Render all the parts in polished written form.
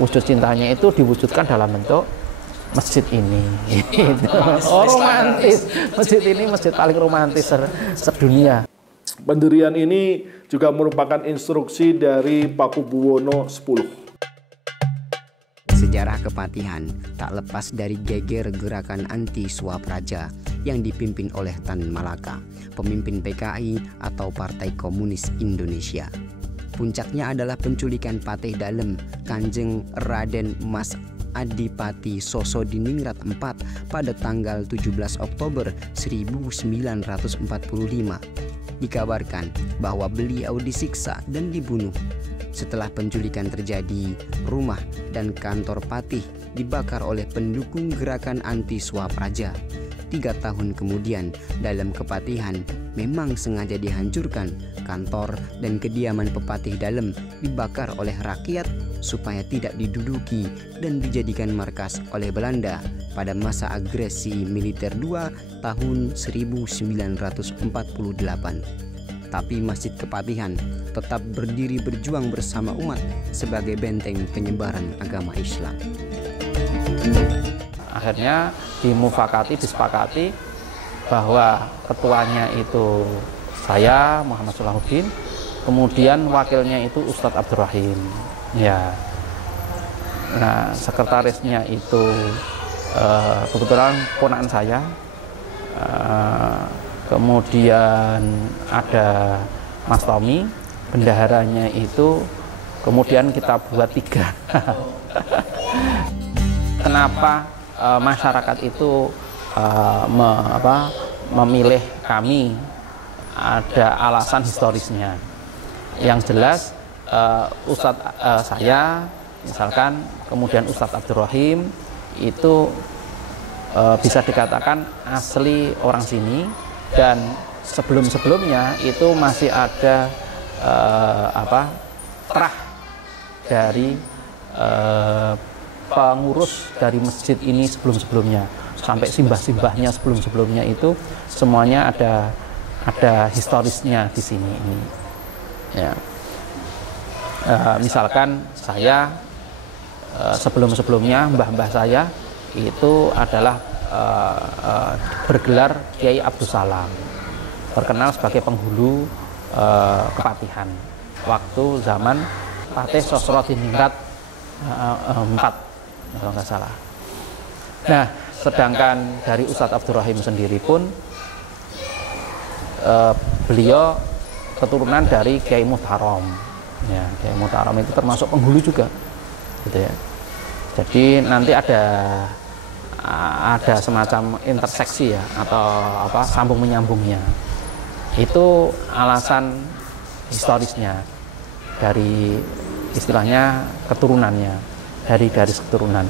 wujud cintanya itu diwujudkan dalam bentuk masjid ini. Oh, romantis. Masjid ini masjid paling romantis sedunia. Pendirian ini juga merupakan instruksi dari Pakubuwono X. Sejarah Kepatihan tak lepas dari geger gerakan anti suap raja yang dipimpin oleh Tan Malaka, pemimpin PKI atau Partai Komunis Indonesia. Puncaknya adalah penculikan Patih Dalem Kanjeng Raden Mas Adipati Sosodiningrat IV pada tanggal 17 Oktober 1945. Dikabarkan bahwa beliau disiksa dan dibunuh. Setelah penculikan terjadi, rumah dan kantor Patih dibakar oleh pendukung gerakan anti suap raja. 3 tahun kemudian, dalam Kepatihan memang sengaja dihancurkan. Kantor dan kediaman Pepatih Dalem dibakar oleh rakyat supaya tidak diduduki dan dijadikan markas oleh Belanda pada masa agresi militer 2 tahun 1948. Tapi Masjid Kepatihan tetap berdiri berjuang bersama umat sebagai benteng penyebaran agama Islam. Akhirnya disepakati bahwa ketuanya itu saya, Muhammad Solahuddin, kemudian wakilnya itu Ustadz Abdurrahim. Ya. Nah, sekretarisnya itu kebetulan ponakan saya. Kemudian ada Mas Tommy, bendaharanya itu kemudian kita buat 3. Kenapa masyarakat itu memilih kami? Ada alasan historisnya. Yang jelas Ustadz saya, misalkan, kemudian Ustadz Abdurrahim itu bisa dikatakan asli orang sini. Dan sebelum-sebelumnya itu masih ada terah dari pengurus dari masjid ini sebelum-sebelumnya, sampai simbah-simbahnya sebelum-sebelumnya itu semuanya ada historisnya di sini ini. Ya. Misalkan saya sebelum-sebelumnya mbah-mbah saya itu adalah bergelar Kiai Abdus Salam, terkenal sebagai penghulu Kepatihan waktu zaman Patih Sosrodiningrat IV, kalau nggak salah. Nah, sedangkan dari Ustadz Abdurrahim sendiri pun beliau keturunan dari Kiai Muhtarom. Ya, Kiai Muhtarom itu termasuk penghulu juga, gitu ya. Jadi nanti ada semacam interseksi ya, atau sambung menyambungnya. Itu alasan historisnya dari istilahnya keturunannya, dari garis keturunan.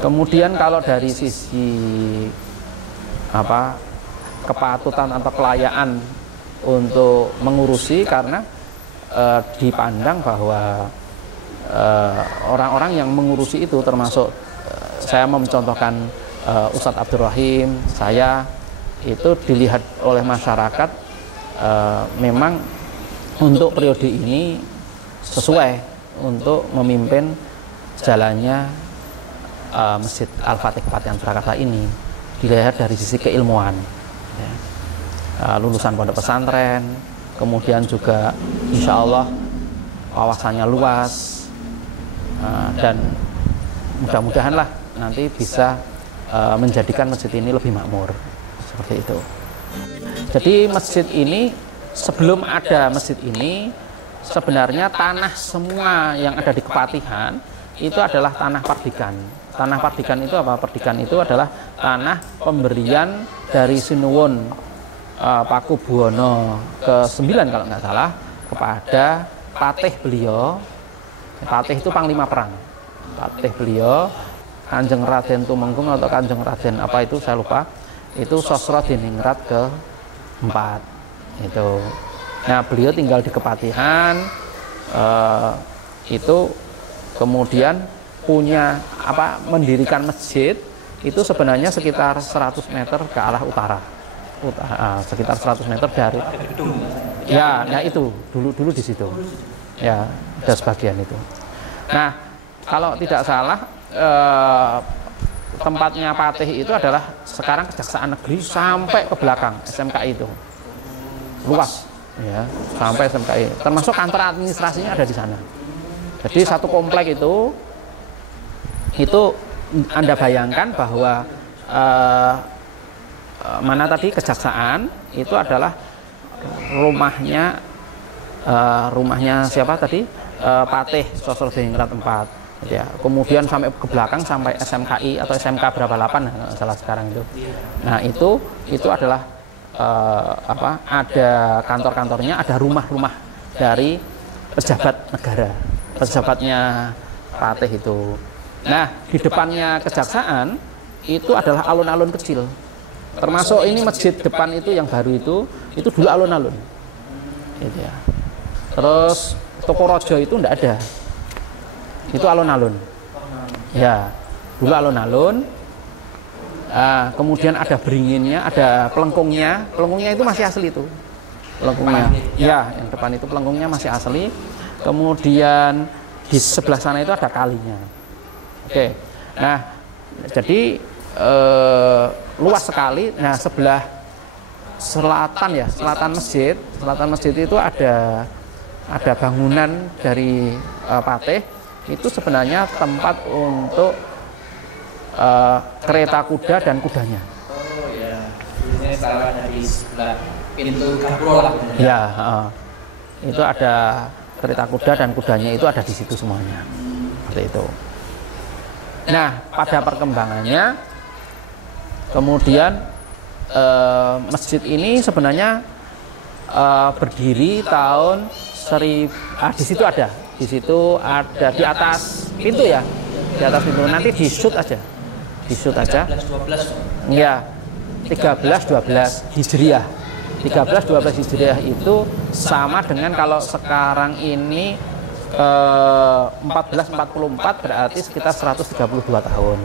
Kemudian kalau dari sisi kepatutan atau kelayaan untuk mengurusi, karena dipandang bahwa orang-orang yang mengurusi itu termasuk saya mau mencontohkan Ustadz Abdurrahim, saya itu dilihat oleh masyarakat memang untuk periode ini sesuai untuk memimpin jalannya Masjid Al-Fatih Kepatihan Surakarta ini. Dilihat dari sisi keilmuan, ya. Lulusan pondok pesantren, kemudian juga insya Allah wawasannya luas, dan mudah-mudahan lah nanti bisa menjadikan masjid ini lebih makmur, seperti itu. Jadi masjid ini, sebelum ada masjid ini, sebenarnya tanah semua yang ada di Kepatihan itu adalah tanah Pardikan. Tanah Pardikan itu apa? Pardikan itu adalah tanah pemberian dari Sinuwun Pakubuwono ke-9 kalau nggak salah, kepada patih beliau. Patih itu panglima perang. Patih beliau, Kanjeng Raden Tumenggung atau Kanjeng Raden apa itu saya lupa, itu Sosrodiningrat ke-4 itu. Nah, beliau tinggal di Kepatihan, itu kemudian punya mendirikan masjid itu sebenarnya sekitar 100 meter ke arah utara. Sekitar 100 meter dari ya, nah itu dulu di situ ya, ada sebagian itu. Nah, kalau tidak salah tempatnya Patih itu adalah sekarang Kejaksaan Negeri sampai ke belakang SMKI itu luas ya, sampai SMKI, termasuk kantor administrasinya ada di sana. Jadi satu komplek itu Anda bayangkan bahwa mana tadi Kejaksaan itu adalah rumahnya siapa tadi, Patih Sosrodiningrat 4 ya. Kemudian sampai ke belakang sampai SMKI atau SMK berapa 8 salah sekarang itu. Nah itu adalah ada kantor-kantornya, ada rumah-rumah dari pejabat negara, pejabatnya Patih itu. Nah di depannya Kejaksaan itu adalah alun-alun kecil, termasuk ini masjid depan itu yang baru itu dulu alun-alun gitu ya. Terus Toko Rojo itu enggak ada, itu alun-alun ya, dulu alun-alun. Kemudian ada beringinnya, ada pelengkungnya itu masih asli itu pelengkungnya ya, yang depan itu pelengkungnya masih asli. Kemudian di sebelah sana itu ada kalinya. Oke, nah jadi luas sekali. Nah sebelah selatan ya, selatan masjid itu ada bangunan dari Patih. Itu sebenarnya tempat untuk kereta kuda dan kudanya. Oh ya, ini salah dari sebelah pintu Gapuro lah. Ya, itu ada kereta kuda dan kudanya itu ada di situ semuanya. Seperti itu. Nah, pada perkembangannya, kemudian masjid ini sebenarnya berdiri tahun di situ ada di atas pintu ya, di atas pintu. Nanti di shoot aja. 13-12 ya, 13-12 Hijriah. 13-12 Hijriah itu sama dengan kalau sekarang ini 1444, berarti sekitar 132 tahun.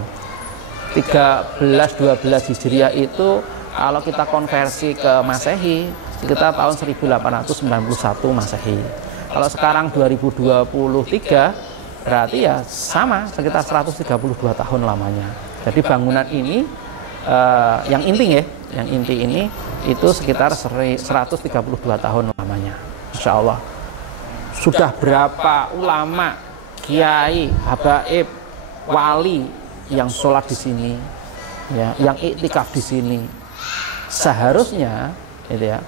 13-12 Hijriah itu kalau kita konversi ke Masehi sekitar tahun 1891 Masehi. Kalau sekarang 2023 berarti ya sama, sekitar 132 tahun lamanya. Jadi bangunan ini yang inti ini itu sekitar 132 tahun lamanya. Insya Allah. Sudah berapa ulama, kiai, habaib, wali yang sholat di sini, ya, yang iktikaf di sini. Seharusnya, gitu ya,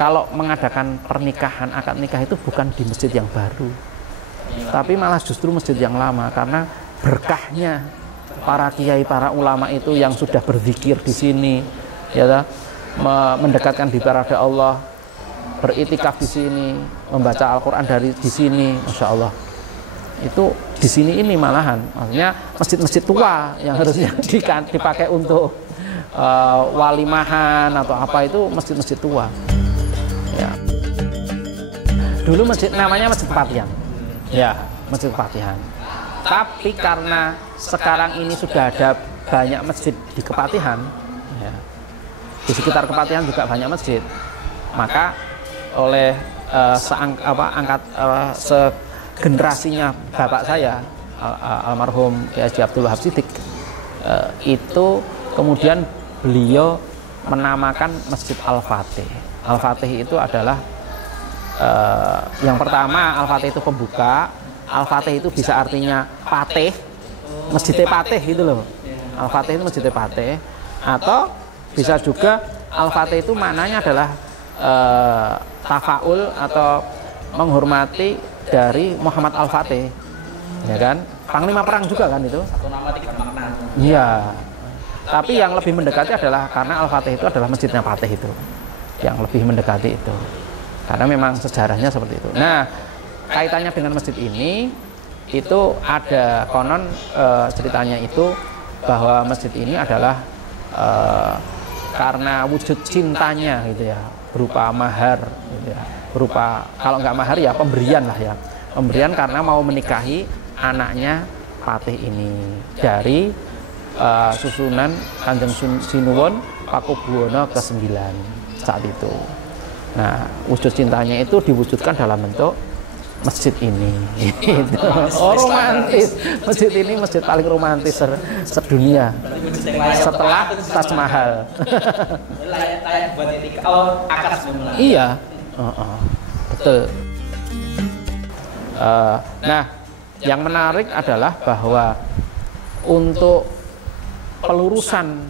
kalau mengadakan pernikahan, akad nikah itu bukan di masjid yang baru, tapi malah justru masjid yang lama, karena berkahnya para kiai, para ulama itu yang sudah berzikir di sini, ya, mendekatkan diri kepada Allah, beritikaf di sini, membaca Al-Quran di sini, masya Allah. Itu di sini ini malahan, maksudnya masjid-masjid tua yang harusnya dipakai untuk walimahan atau apa, itu masjid-masjid tua. Ya. Dulu namanya Masjid Kepatihan, ya, Masjid Kepatihan. Tapi karena sekarang ini sudah ada banyak masjid di Kepatihan, ya, di sekitar Kepatihan juga banyak masjid, maka oleh segenerasinya bapak saya, almarhum Kiai Haji Abdul Wahab Siddiq, itu kemudian beliau menamakan Masjid Al-Fatih. Al-Fatih itu adalah yang pertama, Al-Fatih itu pembuka. Al-Fatih itu bisa artinya patih, masjidnya patih gitu loh. Al-Fatih itu masjidnya patih. Atau bisa juga Al-Fatih itu maknanya adalah tafaul atau menghormati dari Muhammad Al-Fatih, ya kan? Panglima perang juga kan itu. Satu nama 3 makna. Iya. Tapi yang lebih mendekati adalah karena Al-Fatih itu adalah masjidnya Patih itu, yang lebih mendekati itu. Karena memang sejarahnya seperti itu. Nah, kaitannya dengan masjid ini itu ada konon ceritanya itu bahwa masjid ini adalah karena wujud cintanya gitu ya, berupa mahar gitu ya, berupa, kalau nggak mahar ya pemberian lah ya, pemberian karena mau menikahi anaknya Patih ini dari susunan Kanjeng Sinuwun Pakubuwono ke-9 saat itu. Nah, wujud cintanya itu diwujudkan dalam bentuk masjid ini. Gitu. Oh, romantis. Masjid ini masjid paling romantis sedunia. Setelah Taj Mahal. Layak buat etika. Oh, akad semula. Iya. Betul. Nah, yang menarik adalah bahwa untuk pelurusan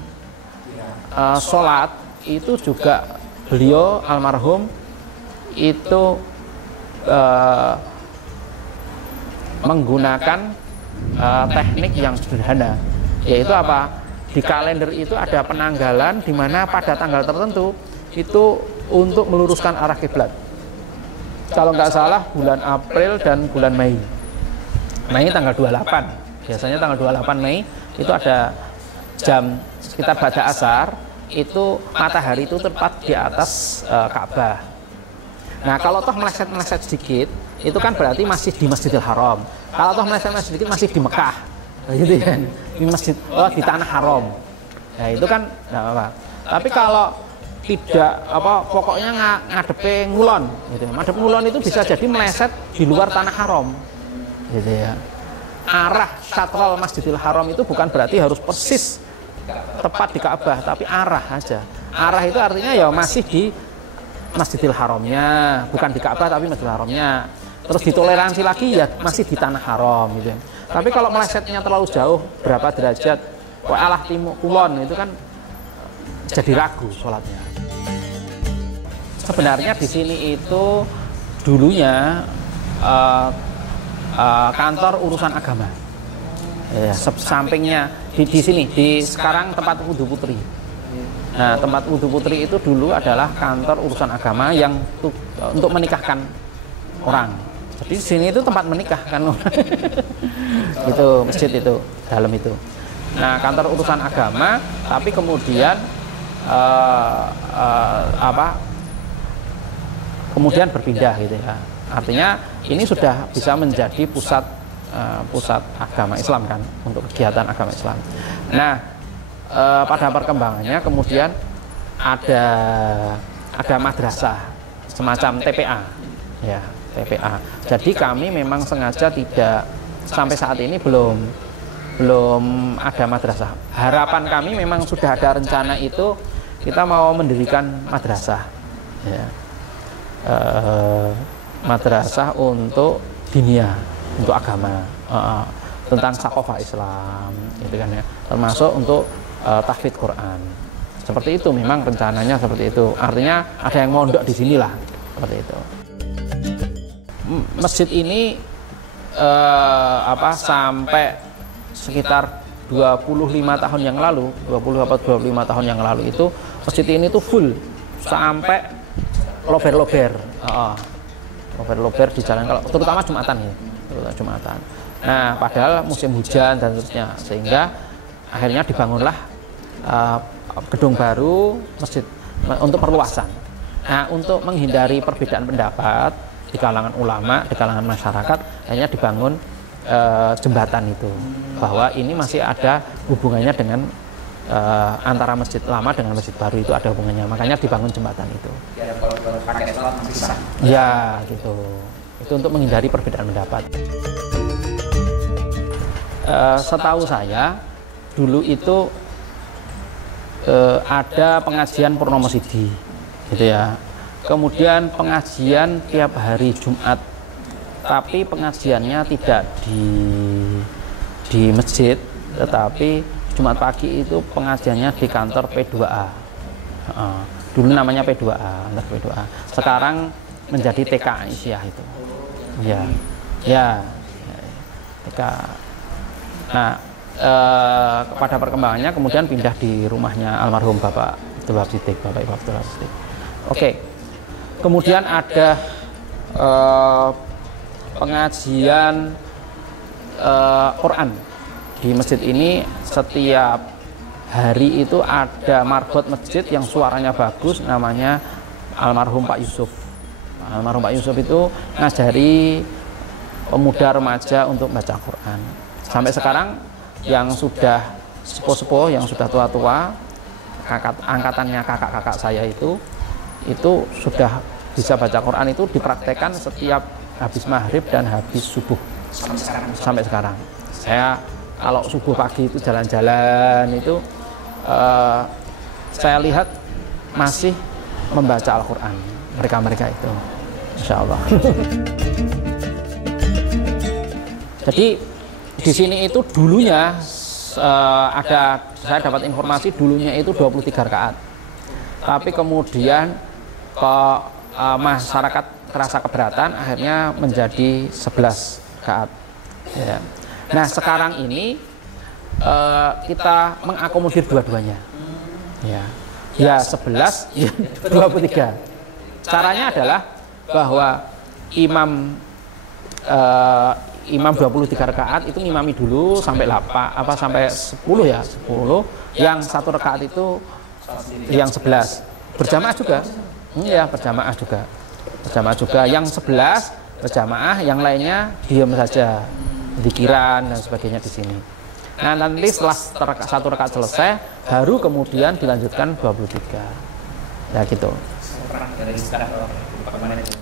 sholat itu juga beliau almarhum itu menggunakan teknik yang sederhana, yaitu apa? Di kalender itu ada penanggalan di mana pada tanggal tertentu itu untuk meluruskan arah kiblat. Kalau nggak salah bulan April dan bulan Mei. Mei tanggal 28. Biasanya tanggal 28 Mei itu ada jam sekitar baca asar, itu matahari itu tepat di atas Ka'bah. Nah, kalau toh meleset-meleset sedikit, itu kan berarti masih di Masjidil Haram. Kalau toh meleset-meleset sedikit masih di Mekah. Gitu kan. Di masjid, di tanah haram. Nah, itu kan enggak apa-apa. Tapi kalau tidak pokoknya ngadepe ngulon gitu. Ngadep ngulon itu bisa jadi meleset di luar tanah haram. Gitu ya. Arah syatrul Masjidil Haram itu bukan berarti harus persis tepat di Ka'bah, tapi arah aja. Arah itu artinya ya masih di Masjidil Haramnya, bukan di Ka'bah tapi Masjidil Haramnya. Terus ditoleransi lagi ya masih di tanah haram gitu. Tapi kalau melesetnya terlalu jauh berapa derajat, alah timur kulon itu kan jadi ragu sholatnya. Sebenarnya di sini itu dulunya kantor urusan agama. Ya, sampingnya di sini, di sekarang tempat wudhu putri. Nah, tempat wudhu putri itu dulu adalah kantor urusan agama yang untuk menikahkan orang. Jadi di sini itu tempat menikah kan. Itu masjid itu, dalam itu. Nah, kantor urusan agama, tapi kemudian kemudian berpindah gitu ya. Artinya ini sudah bisa menjadi pusat agama Islam kan, untuk kegiatan agama Islam. Nah, pada perkembangannya kemudian ada madrasah semacam TPA ya, TPA. Jadi kami memang sengaja tidak, sampai saat ini belum ada madrasah. Harapan kami memang sudah ada rencana itu, kita mau mendirikan madrasah ya. Madrasah untuk diniyah, untuk agama, tentang saqafah Islam gitu kan ya, termasuk untuk tahfidz Quran. Seperti itu memang rencananya, seperti itu. Artinya ada yang mondok di sinilah, seperti itu. Masjid ini sampai sekitar 25 tahun yang lalu, 25 tahun yang lalu itu masjid ini tuh full sampai lober-lober. Lober di jalan, kalau terutama Jumatan ya, terutama Jumatan. Nah, padahal musim hujan dan seterusnya, sehingga akhirnya dibangunlah gedung baru masjid untuk perluasan. Nah, untuk menghindari perbedaan pendapat di kalangan ulama, di kalangan masyarakat, akhirnya dibangun jembatan itu, bahwa ini masih ada hubungannya dengan antara masjid lama dengan masjid baru, itu ada hubungannya, makanya dibangun jembatan itu. Ya, kalau pakai sholat masih sah. Ya, gitu. Itu untuk menghindari perbedaan pendapat. Setahu saya dulu itu ada pengajian Purnomo Sidi, gitu ya. Kemudian pengajian tiap hari Jumat, tapi pengajiannya tidak di masjid, tetapi Jumat pagi itu pengajiannya di kantor P2A. Dulu namanya P2A, kantor P2A. Sekarang menjadi TK Aisyah itu. Ya. TK. Nah, pada perkembangannya kemudian pindah di rumahnya almarhum Bapak Abdul Wahab Siddiq, Bapak Ibu Abdul Wahab Siddiq. Oke. Kemudian ada pengajian Quran. Di masjid ini setiap hari itu ada marbot masjid yang suaranya bagus, namanya almarhum Pak Yusuf. Almarhum Pak Yusuf itu ngajari pemuda remaja untuk baca Quran. Sampai sekarang yang sudah sepuh-sepuh, yang sudah tua-tua, angkatannya kakak-kakak saya itu sudah bisa baca Quran, itu dipraktekkan setiap habis maghrib dan habis subuh sampai sekarang. Saya kalau subuh pagi itu jalan-jalan itu saya lihat masih membaca Al-Quran mereka itu, insya Allah. Jadi di sini itu dulunya saya dapat informasi dulunya itu 23 rakaat. Tapi kemudian masyarakat terasa keberatan, akhirnya menjadi 11 rakaat. Ya. Nah sekarang ini kita mengakomodir dua-duanya. Ya 11, ya 23. Caranya adalah bahwa imam 23 rakaat itu ngimami dulu sampai 10 ya, 10. Yang 1 rakaat itu yang 11 berjamaah juga. Ya, berjamaah juga. Yang 11 berjamaah, yang lainnya diam saja, dzikiran dan sebagainya di sini. Nah, nanti setelah 1 rakaat selesai baru kemudian dilanjutkan 23. Ya gitu.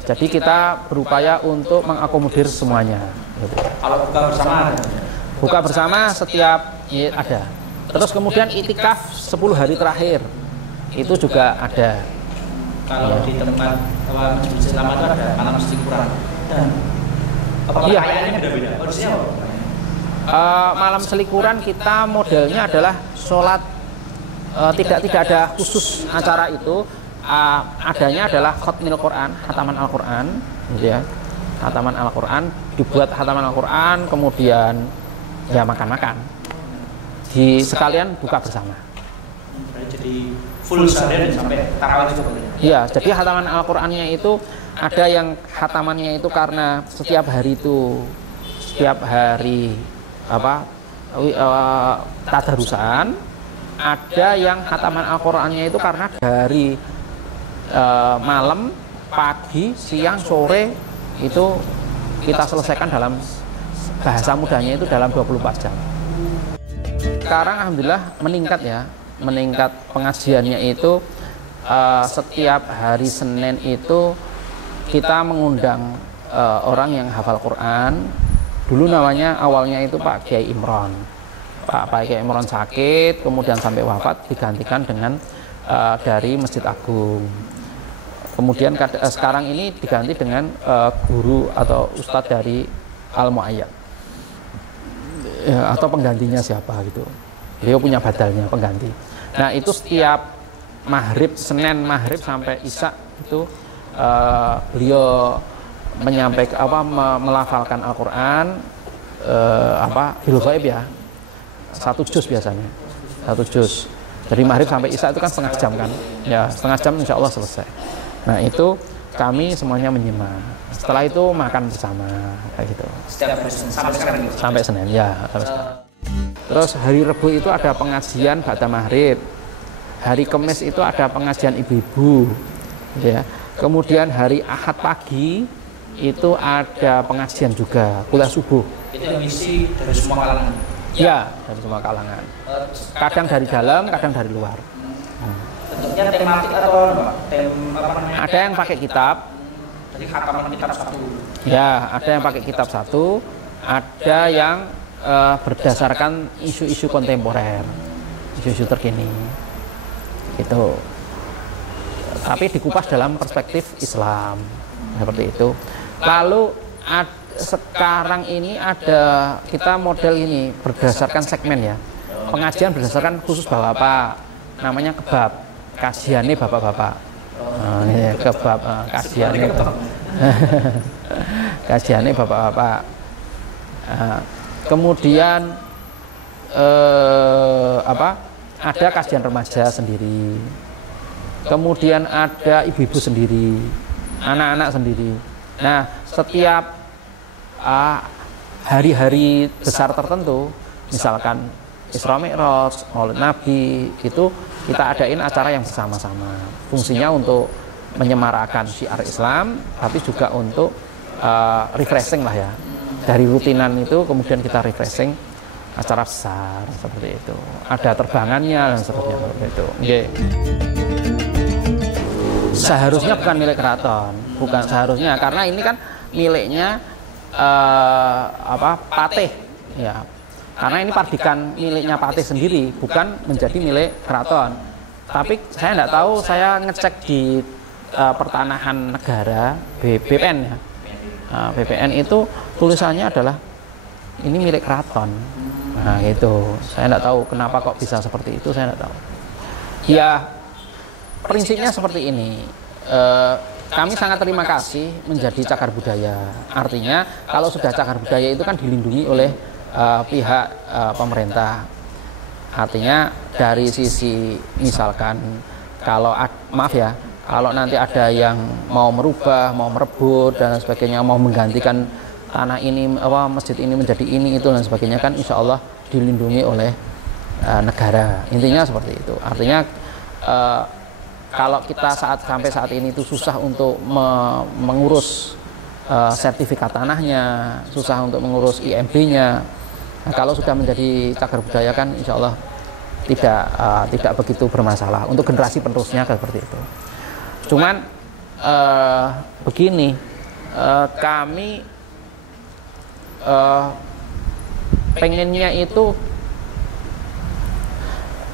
Jadi kita berupaya untuk mengakomodir semuanya. Gitu. Kalau buka bersama ada? Buka bersama setiap ya, ada. Terus kemudian itikaf 10 hari terakhir itu juga ada. Kalau di tempat Masjid Islam itu ada malam selikuran. Dan Iya. beda-beda. Malam selikuran kita modelnya adalah sholat tidak ada khusus acara itu. Adanya adalah khatmil Quran, khataman Al-Quran, gitu ya. Khataman Al-Quran, dibuat khataman Al-Quran, kemudian ya makan-makan. Sekalian buka bersama. Jadi full seharian sampai tarawih juga. Iya, jadi khataman Al-Qurannya itu ada yang khatamannya itu karena setiap hari tadarusan, ada yang khataman Al-Qurannya itu karena dari malam, pagi, siang, sore itu kita selesaikan dalam bahasa mudahnya itu dalam 24 jam. Sekarang alhamdulillah meningkat pengajiannya itu setiap hari Senin itu kita mengundang orang yang hafal Quran. Dulu namanya awalnya itu Pak Kiai Imron. Pak Kiai Imron sakit, kemudian sampai wafat digantikan dengan dari Masjid Agung. Kemudian sekarang ini diganti dengan guru atau ustadz dari Al-Mu'ayyad. Ya, atau penggantinya siapa gitu. Beliau punya badalnya pengganti. Nah itu setiap maghrib, Senin maghrib sampai Isya itu beliau menyampaikan melafalkan Al-Quran bil ghaib ya, 1 juz biasanya, 1 juz. Dari maghrib sampai Isya itu kan setengah jam kan, ya setengah jam insya Allah selesai. Nah itu kami semuanya menyimak. Setelah itu makan bersama kayak gitu. Setiap hari sampai sekarang. Sampai Senin ya. Sampai sekarang. Terus hari Rebu itu ada pengajian ba'da maghrib. Hari Kamis itu ada pengajian ibu-ibu. Ya. Kemudian hari Ahad pagi itu ada pengajian juga, kuliah subuh. Itu yang isi dari semua kalangan. Ya, dari semua kalangan. Kadang dari dalam, kadang dari luar. Bentuknya tematik atau apa? Ada yang pakai kitab. Jadi khataman kitab 1. Ya, ada yang pakai kitab 1, ada yang berdasarkan isu-isu kontemporer, isu-isu terkini. Itu. Tapi dikupas dalam perspektif Islam, seperti itu. Lalu sekarang ini ada kita model ini berdasarkan segmen ya. Pengajian berdasarkan khusus bapak-bapak, namanya kebab. Kajiannya bapak-bapak. Ini kebab kajiannya. Kajiannya bapak-bapak. Kemudian ada kajian remaja sendiri. Kemudian ada ibu-ibu sendiri, anak-anak sendiri. Nah, setiap hari-hari besar tertentu, misalkan Isra Mi'raj, Maulid Nabi, itu kita adain acara yang bersama-sama. Fungsinya untuk menyemarakan syiar Islam, tapi juga untuk refreshing lah ya. Dari rutinan itu kemudian kita refreshing acara besar seperti itu. Ada terbangannya dan seterusnya seperti itu. Okay. Seharusnya bukan milik keraton, bukan seharusnya, karena ini kan miliknya Patih ya, karena ini Pardikan miliknya Patih sendiri, bukan menjadi milik keraton. Tapi saya tidak tahu, saya ngecek di Pertanahan Negara BPN ya, BPN itu tulisannya adalah ini milik keraton. Nah itu saya tidak tahu kenapa kok bisa seperti itu, saya tidak tahu. Ya prinsipnya seperti ini. Kami sangat terima kasih menjadi cagar budaya. Artinya kalau sudah cagar budaya itu kan dilindungi oleh pihak pemerintah. Artinya dari sisi misalkan kalau maaf ya, kalau nanti ada yang mau merubah, mau merebut dan sebagainya, mau menggantikan tanah ini, masjid ini menjadi ini itu dan sebagainya, kan insya Allah dilindungi oleh negara. Intinya seperti itu. Artinya kalau kita sampai saat ini itu susah untuk mengurus sertifikat tanahnya, susah untuk mengurus IMB-nya. Nah, kalau sudah menjadi cagar budaya kan insya Allah tidak begitu bermasalah untuk generasi penerusnya seperti itu. Cuman begini, kami pengennya itu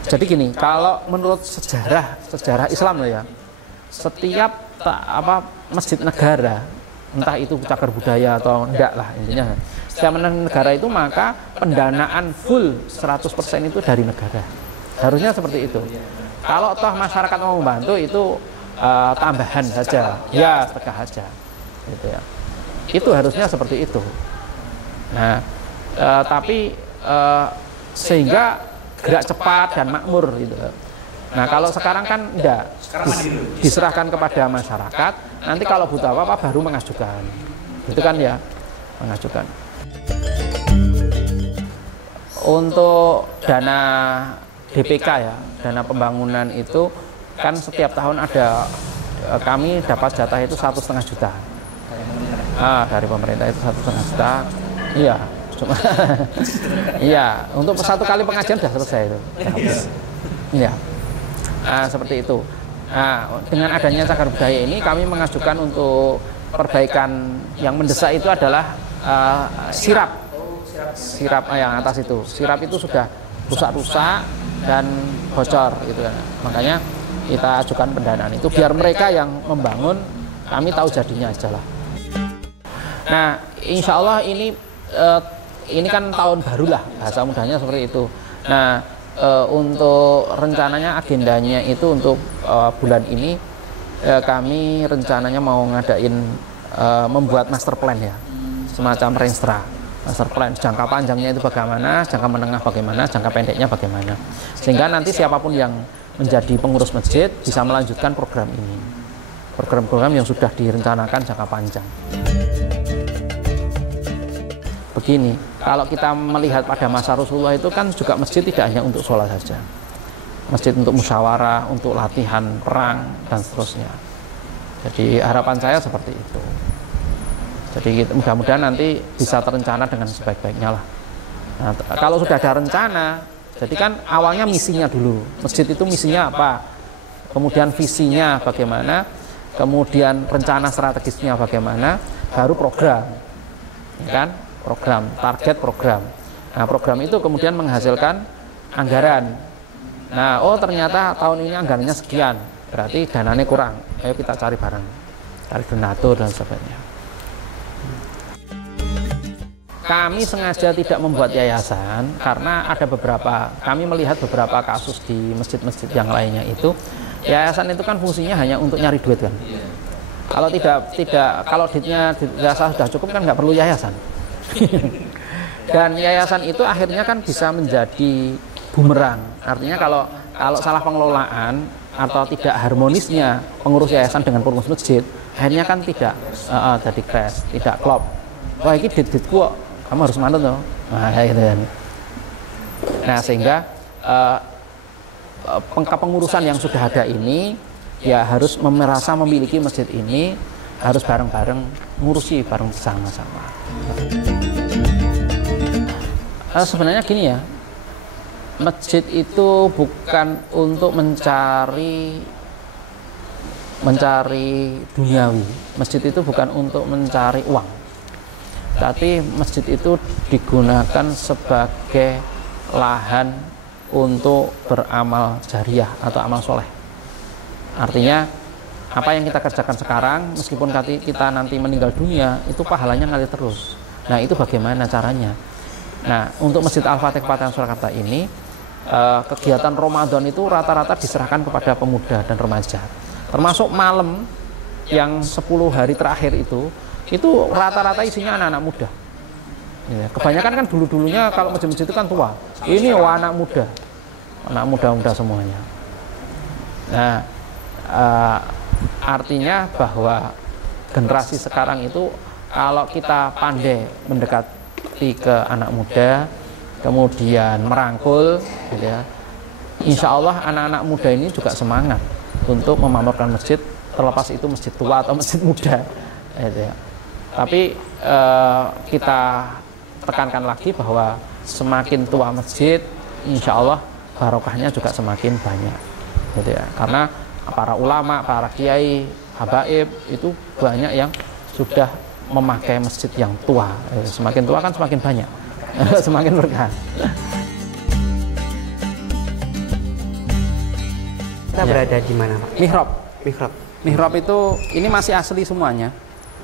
jadi gini, kalau menurut sejarah Islam loh ya, setiap masjid negara, entah itu cagar budaya atau enggak lah intinya, setiap negara itu maka pendanaan full 100% itu dari negara. Harusnya seperti itu. Kalau toh masyarakat mau membantu itu tambahan saja, ya setengah saja, gitu ya. Itu harusnya seperti itu. Nah, tapi sehingga gerak cepat dan makmur gitu. Nah kalau sekarang kan enggak, diserahkan kepada masyarakat. Nanti kalau butuh apa-apa baru mengajukan, itu kan ya, mengajukan. Untuk dana DPK ya, dana pembangunan itu kan setiap tahun ada, kami dapat jatah itu 1,5 juta. Dari pemerintah itu 1,5 juta. Iya. Cuma iya, untuk satu kali pengajian sudah selesai itu. Iya. Seperti itu. Nah, dengan adanya cagar budaya ini kami mengajukan untuk perbaikan yang mendesak itu adalah sirap yang atas itu. Sirap itu sudah rusak-rusak dan bocor gitu kan. Makanya kita ajukan pendanaan itu biar mereka yang membangun, kami tahu jadinya aja lah. Nah, insya Allah ini kan tahun baru lah, bahasa mudahnya seperti itu. Nah, untuk rencananya, agendanya itu untuk bulan ini kami rencananya mau ngadain membuat master plan ya, semacam renstra, master plan jangka panjangnya itu bagaimana, jangka menengah bagaimana, jangka pendeknya bagaimana, sehingga nanti siapapun yang menjadi pengurus masjid bisa melanjutkan program ini, program-program yang sudah direncanakan jangka panjang. Begini, kalau kita melihat pada masa Rasulullah itu kan juga masjid tidak hanya untuk sholat saja, masjid untuk musyawarah, untuk latihan perang dan seterusnya. Jadi harapan saya seperti itu. Jadi mudah-mudahan nanti bisa terencana dengan sebaik-baiknya lah. Nah, kalau sudah ada rencana, jadi kan awalnya misinya dulu, masjid itu misinya apa, kemudian visinya bagaimana, kemudian rencana strategisnya bagaimana, baru program, ya kan? Program, target program. Nah program itu kemudian menghasilkan anggaran. Nah ternyata tahun ini anggarannya sekian, berarti dananya kurang, ayo kita cari bareng, cari donatur dan sebagainya. Kami sengaja tidak membuat yayasan karena ada kami melihat beberapa kasus di masjid-masjid yang lainnya itu, yayasan itu kan fungsinya hanya untuk nyari duit kan. Kalau kalau duitnya dirasa sudah cukup kan nggak perlu yayasan. Dan yayasan itu akhirnya kan bisa menjadi bumerang. Artinya kalau salah pengelolaan atau tidak harmonisnya pengurus yayasan dengan pengurus masjid, akhirnya kan tidak jadi crash, tidak klop. Wah ini duitku kok, kamu harus manut loh. Nah kayak gitu kan. Nah sehingga pengurusan yang sudah ada ini ya harus merasa memiliki masjid ini, harus bareng-bareng ngurusi bareng bersama-sama. Sebenarnya gini ya, masjid itu bukan untuk mencari mencari duniawi. Masjid itu bukan untuk mencari uang, tapi masjid itu digunakan sebagai lahan untuk beramal jariah atau amal soleh. Artinya apa yang kita kerjakan sekarang, meskipun kita nanti meninggal dunia, itu pahalanya ngalir terus. Nah, itu bagaimana caranya? Nah, untuk Masjid Al-Fatih Kepatihan Surakarta ini, kegiatan Ramadan itu rata-rata diserahkan kepada pemuda dan remaja. Termasuk malam yang 10 hari terakhir itu rata-rata isinya anak-anak muda. Ya, kebanyakan kan dulu-dulunya kalau masjid-masjid itu kan tua. Ini anak muda semuanya. Nah, artinya bahwa generasi sekarang itu kalau kita pandai mendekati ke anak muda, kemudian merangkul, gitu ya, insya Allah anak-anak muda ini juga semangat untuk memakmurkan masjid, terlepas itu masjid tua atau masjid muda, gitu ya. Tapi kita tekankan lagi bahwa semakin tua masjid, insya Allah barokahnya juga semakin banyak, gitu ya. Karena para ulama, para kiai, habaib itu banyak yang sudah memakai masjid yang tua. Semakin tua kan semakin banyak, semakin berkah. Kita berada di mana, Pak? Mihrab itu ini masih asli semuanya.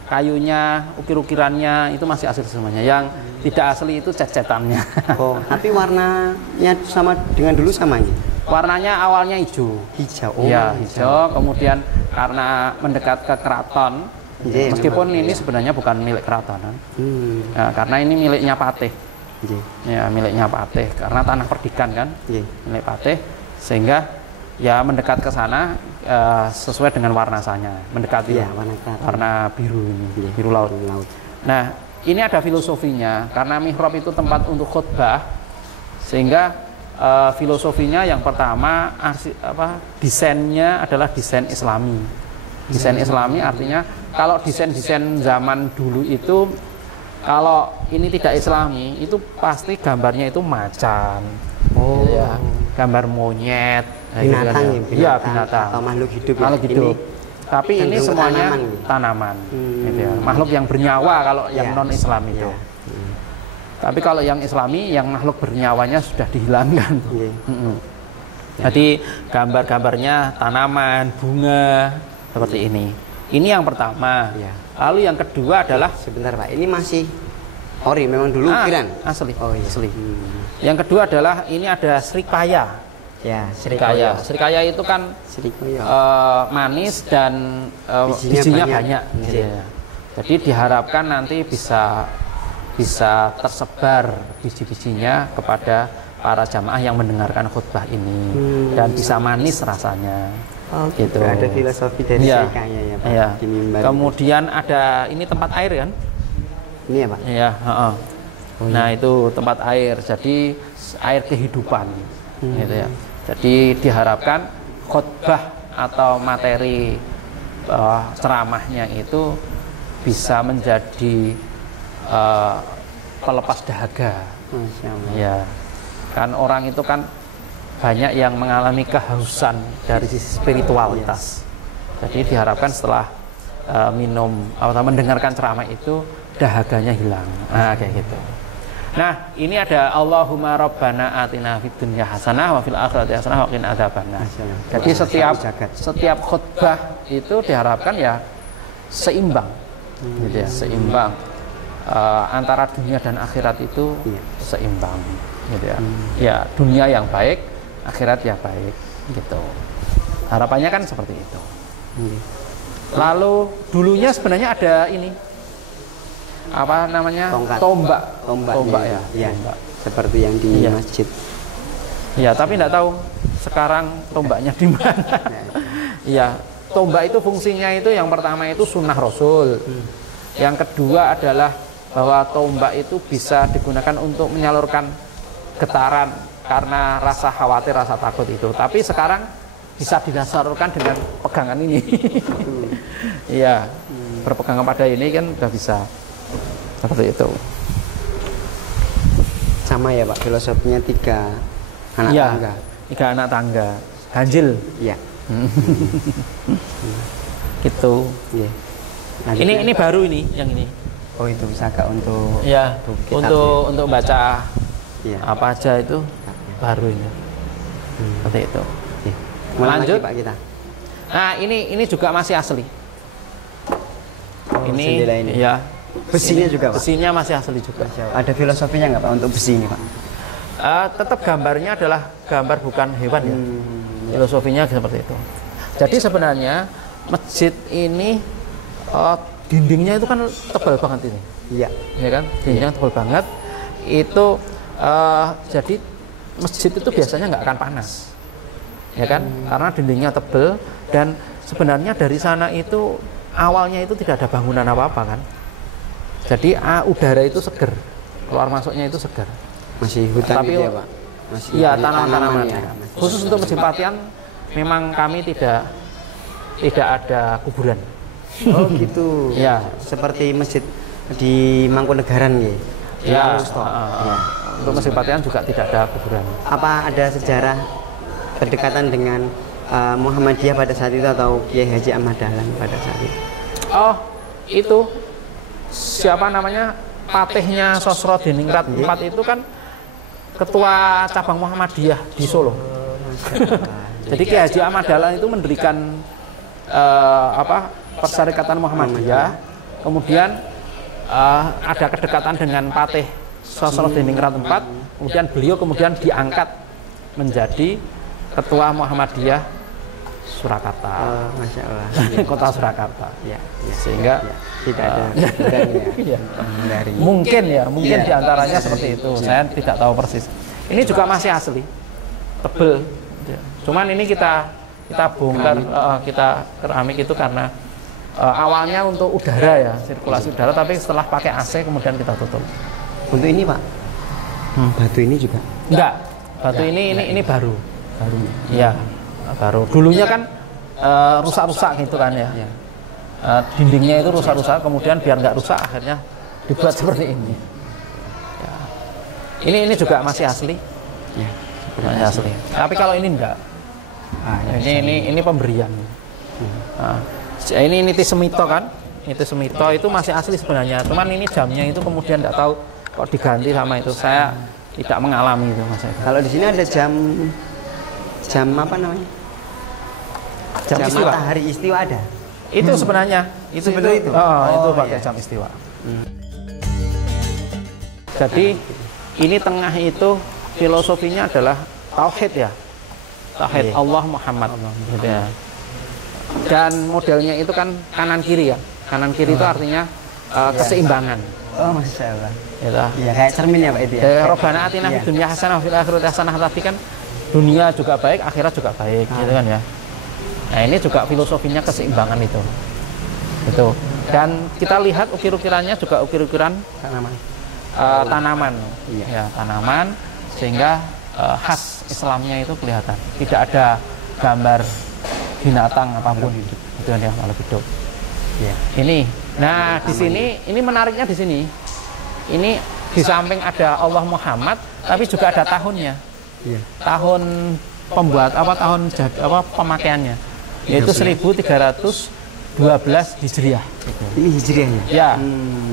Kayunya, ukir-ukirannya itu masih asli semuanya. Yang tidak asli itu cat-catannya. Oh, tapi warnanya sama dengan dulu sama ya? Warnanya awalnya hijau. Oh, ya, hijau. Kemudian karena mendekat ke keraton, meskipun ini sebenarnya bukan milik keratonan, nah, karena ini miliknya Patih. Ya, miliknya Patih. Karena tanah perdikan kan, milik Patih, sehingga ya mendekat ke sana sesuai dengan warna sanya, mendekati warna biru ini, biru laut. Nah, ini ada filosofinya, karena mihrab itu tempat untuk khutbah, sehingga filosofinya yang pertama desainnya adalah desain Islami. Desain Islami artinya kalau desain-desain zaman dulu itu kalau ini tidak Islami itu pasti gambarnya itu macan, ya, gambar monyet, binatang atau makhluk hidup. Tapi ini semuanya tanaman, gitu ya. Makhluk yang bernyawa kalau yang non Islam itu. Tapi kalau yang Islami, yang makhluk bernyawanya sudah dihilangkan. Jadi gambar-gambarnya tanaman, bunga seperti ini. Ini yang pertama. Lalu yang kedua adalah, sebentar Pak, ini masih ori, memang dulu ukiran? Asli. Oh, iya. Asli. Yang kedua adalah ini ada srikaya. Ya, srikaya itu kan manis dan bijinya banyak. Jadi diharapkan nanti bisa tersebar biji-bijinya kepada para jamaah yang mendengarkan khutbah ini dan bisa manis rasanya. Gitu. Ada filosofi dari srikaya ya Pak. Di mimbar. Kemudian ada ini tempat air kan? Ini ya Pak? Iya. Nah itu tempat air. Jadi air kehidupan. Gitu ya. Jadi diharapkan khutbah atau materi ceramahnya itu bisa menjadi pelepas dahaga. Ya, kan orang itu kan banyak yang mengalami kehausan dari sisi spiritualitas. Jadi diharapkan setelah minum atau mendengarkan ceramah itu dahaganya hilang. Nah, kayak gitu. Nah, ini ada Allahumma rabbana atina fid dunya hasanah wa fil akhirati hasanah wa qina adzabannar. Jadi setiap khutbah itu diharapkan ya seimbang. Gitu ya, seimbang. Antara dunia dan akhirat itu seimbang, gitu ya. Ya, dunia yang baik, akhirat yang baik, gitu. Harapannya kan seperti itu. Lalu dulunya sebenarnya ada ini, apa namanya? Tombak ya. Tombak. Seperti yang di masjid. Ya, tapi tidak tahu sekarang tombaknya di mana. Iya, tombak itu fungsinya itu yang pertama itu sunnah Rasul. Yang kedua adalah bahwa tombak itu bisa digunakan untuk menyalurkan getaran karena rasa khawatir, rasa takut itu. Tapi sekarang bisa disalurkan dengan pegangan ini. Iya, berpegangan pada ini kan sudah bisa seperti itu. Sama ya Pak, filosofinya 3 anak tangga. 3 anak tangga, ganjil. Iya. gitu. Iya. Nah, Ini baru ini, yang ini. Oh itu pusaka untuk Ya, untuk baca Iya. apa aja itu baru ini. Seperti itu. Iya. Mulai Lanjut. lagi, Pak, kita. Nah, ini juga masih asli. Oh, Ini jendela ini. ya. Besinya Ini, juga, Pak. Besinya masih asli juga. Ada filosofinya nggak Pak untuk besi ini, Pak? Tetap gambarnya adalah gambar bukan hewan ya. Filosofinya seperti itu. Jadi sebenarnya masjid ini dindingnya itu kan tebal banget ini. Iya. Ya kan? Dindingnya tebal banget. Itu jadi masjid itu biasanya nggak akan panas. Ya kan? Karena dindingnya tebal dan sebenarnya dari sana itu awalnya itu tidak ada bangunan apa-apa kan. Jadi udara itu seger. Keluar masuknya itu seger. Masih hutan Tapi gitu ya, Pak? Masih iya, banyak tanaman-tanaman. ya. Khusus untuk Masjid Patian memang kami tidak ada kuburan. Oh gitu. Ya. Seperti masjid di Mangkunegaran ya. Ya, Ya. untuk Masjid Patian juga tidak ada kuburan. Apa ada sejarah berdekatan dengan Muhammadiyah pada saat itu atau Kiai Haji Ahmad Dahlan pada saat itu? Oh, itu siapa namanya? Patihnya Sosro Diningrat 4 itu kan ketua cabang Muhammadiyah di Solo. Jadi Kiai Haji Ahmad Dahlan itu mendirikan Perserikatan Muhammadiyah. Kemudian ada kedekatan dengan Patih Sosro Diningrat 4. Kemudian beliau diangkat menjadi ketua Muhammadiyah Surakarta. Masya Allah. Kota Surakarta. Ya, Sehingga tidak ada kuburannya. Iya. Dari Mungkin Iya. diantaranya seperti itu. Saya tidak tahu persis. Ini juga masih asli, tebel. Cuman ini kita bongkar, kita keramik itu karena awalnya untuk udara ya, sirkulasi udara. Tapi setelah pakai AC kemudian kita tutup. Untuk ini Pak, batu ini juga? Enggak, batu ini baru. Iya, baru. Dulunya kan rusak-rusak gitu kan ya. Dindingnya itu rusak-rusak, kemudian biar nggak rusak akhirnya dibuat seperti ini. Ya. Ini juga masih asli. Ya, Masih asli. Tapi kalau ini enggak. Ini pemberian. Nah, ini niti semito kan? Niti semito itu masih asli sebenarnya. Cuman ini jamnya itu kemudian nggak tahu kok diganti sama itu. Saya tidak mengalami itu Mas Eka. Kalau di sini ada jam apa namanya? Jam istiwa. Matahari istiwa ada. Itu sebenarnya itu itu. itu Oh, pakai iya. jam istiwa. Jadi ini tengah itu filosofinya adalah tauhid ya. Tauhid Allah Muhammad gitu ya. Dan modelnya itu kan kanan kiri ya. Kanan kiri itu artinya keseimbangan. Oh, Masya Allah. Gitu. Iya, kayak cermin ya Pak itu ya. Robbana atina fid dunya hasanah wa fil akhirati hasanah, tadi kan dunia juga baik, akhirat juga baik gitu kan ya. Nah, ini juga filosofinya keseimbangan itu. Gitu. Dan kita lihat ukir-ukirannya juga ukir-ukiran tanaman. Iya. Ya, tanaman sehingga khas Islamnya itu kelihatan. Tidak ada gambar binatang apapun gitu kan ya, makhluk hidup. Iya. Ini. Nah, di sini ini menariknya di sini. Ini di samping ada Allah Muhammad, tapi juga ada tahunnya. Iya. Tahun pemakaiannya. Yaitu 1312 Hijriah. Ini hijriahnya. Ya.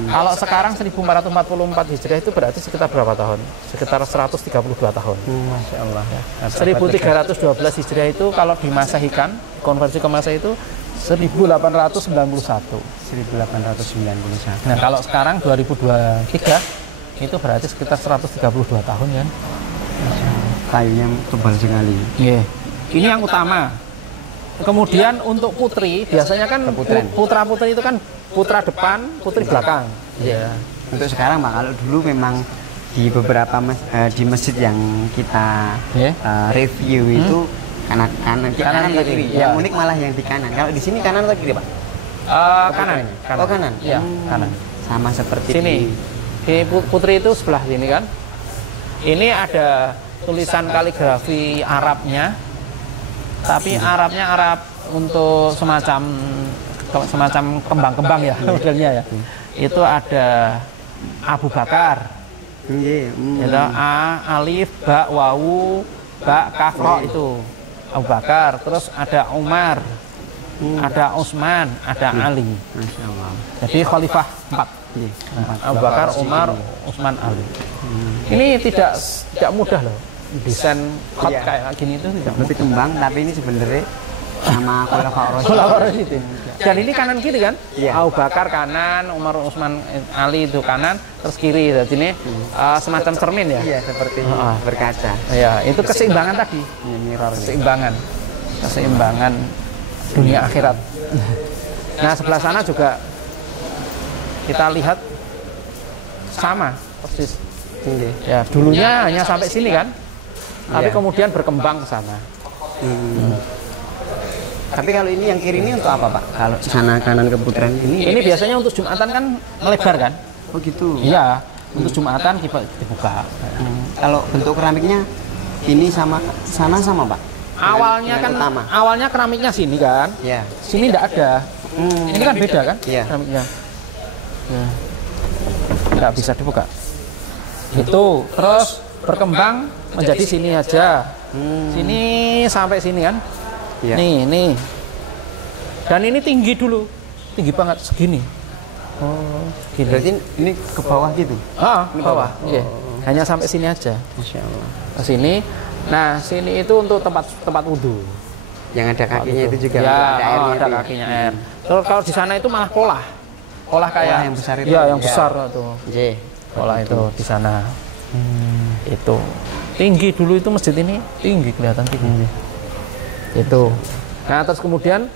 Kalau sekarang 1444 Hijriah itu berarti sekitar berapa tahun? Sekitar 132 tahun. Masya Allah. Ya. 1312 Hijriah itu kalau dimasehikan, konversi ke Masehi itu 1891. 1891. Nah, kalau sekarang 2023 itu berarti sekitar 132 tahun ya. Kayunya tebal sekali. Iya. Ini yang utama. Kemudian untuk putri, biasanya kan putra-putri itu kan putra depan, putri belakang. Iya. Untuk sekarang Pak, kalau dulu memang di beberapa di masjid yang kita review itu kanan atau kiri. Ya. Yang unik malah yang di kanan. Kalau di sini kanan atau kiri Pak? Kanan. Oh kanan. Iya, kanan. Sama seperti Sini. Di putri itu sebelah sini kan. Ini ada tulisan kaligrafi Arabnya. Tapi Arabnya Arab untuk semacam kembang-kembang ya modelnya ya. Itu ada Abu Bakar. Itu A, alif, ba, wawu, ba, kaf, ro itu Abu Bakar. Terus ada Umar. ada Utsman, ada Ali. Masya Allah. Jadi khalifah 4. Abu Bakar, Umar, Utsman, Ali. Ini tidak mudah loh. Desain khat kayak gini itu tidak Lebih kembang, tapi ini sebenarnya sama Khulafaur Rasyidin. Dan ini kanan kiri kan? Iya. Abu Bakar kanan, Umar, Utsman, Ali itu kanan, terus kiri. Jadi ini semacam cermin ya? Iya, seperti berkaca. Ya, itu keseimbangan tadi. Mirror. Keseimbangan dunia akhirat. Nah, sebelah sana juga kita lihat sama persis. Ya, dulunya hanya sampai sini kan? Tapi kemudian berkembang ke sana. Tapi kalau ini yang kiri ini untuk apa, Pak? Kalau sana kanan keputaran ini? Ini biasanya untuk Jumatan kan melebar kan? Oh gitu. Iya, untuk Jumatan dibuka. Kalau bentuk keramiknya ini sama sana sama, Pak? Awalnya kan utama. Awalnya keramiknya sini kan? Ya. Sini tidak ada. Ini kan beda kan? Iya. Keramiknya. Ya. Nggak bisa dibuka. Itu terus berkembang menjadi sini aja. Sini sampai sini kan? Iya. Nih. Dan ini tinggi dulu. Tinggi banget segini. Oh, gini. Berarti ini ke bawah gitu? Ke bawah. Iya. Hanya sampai sini aja. Masya Allah. Ke sini. Nah, sini itu untuk tempat wudhu. Yang ada kakinya itu juga ya, ada airnya. ada kakinya air. Terus kalau di sana itu malah kolah kayak yang besar itu. Ya, yang besar tuh. J. Kolah itu di sana. Itu tinggi dulu itu masjid ini tinggi, kelihatan tinggi. Itu. Nah, terus kemudian